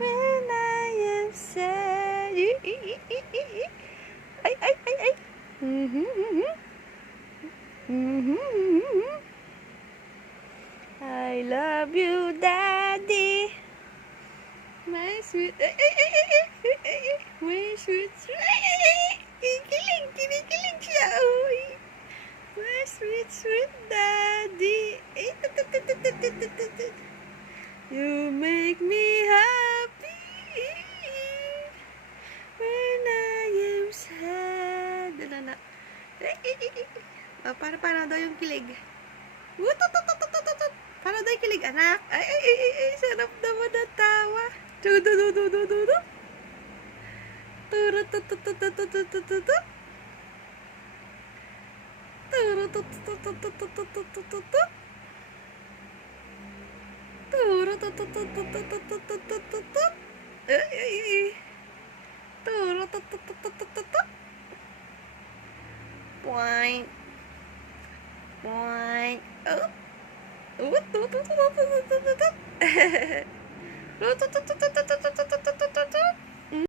when I am sad. Ay, ay, ay, ay. I love you, Daddy. My sweet, ay, ay, ay, ay, ay, ay, ay, ay. My sweet, ay, ay, ay, ay. Kinikilig siya, uy. My sweet, sweet Daddy. Ay, tut, tut, tut, tut, tut, tut, tut, tut. You make me happy when I am sad. Dala na. Oh, para daw yung kilig. Para daw yung kilig, anak. Ay, ay, ay, ay, ay. Sarap naman na tawa. Tudu. Turu, tutu. Turu, tutu. Turu, tutu. Ay, ay, ay. Turu, tutu. Point. Point. Oh. Tut.